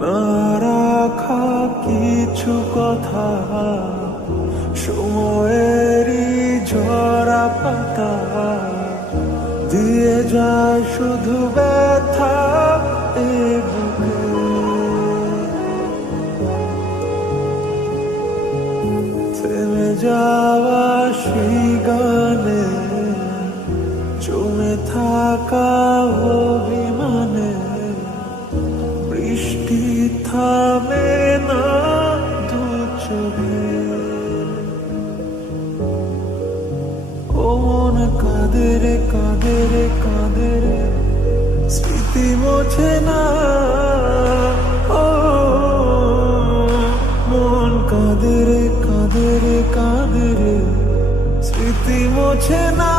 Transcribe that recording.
না রাখা কিছু কথা। সময়েরই ঝরা পাতা। দিয়ে যায় শুধু ব্যথা থেমে যাওয়া সেই গানে। জমে থাকা বৃষ্টি থামে না দু চোখে। কোন কাদের কাদের কাদের স্মৃতি মোছে না। ও মন কাদের কাদের কাদের স্মৃতি মোছে না।